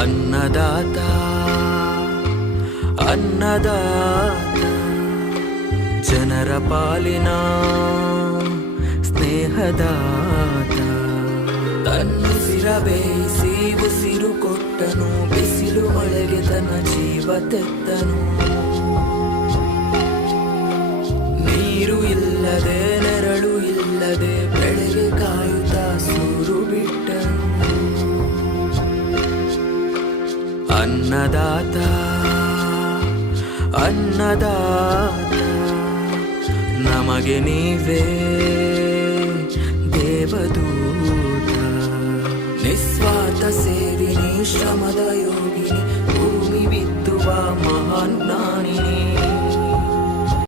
ಅನ್ನದಾತ ಅನ್ನದಾತ ಜನರ ಪಾಲಿನ ಸ್ನೇಹದಾತ ತನ್ನುಸಿರ ಬೇಯಿಸಿ ಉಸಿರು ಕೊಟ್ಟನು ಬಿಸಿಲು ಒಳಗೆ ತನ್ನ ಜೀವ ತೆತ್ತನು ನೀರು ಇಲ್ಲದೆ ನೆರಳು ಇಲ್ಲದೆ ಬೆಳೆಗೆ ಕಾಯಿ ಅನ್ನದಾತ ಅನ್ನದಾತ ನಮಗೆ ನೀವೇ ದೇವದೂತ ನಿಸ್ವಾರ್ಥ ಸೇವಿನಿ ಶ್ರಮದ ಯೋಗಿನಿ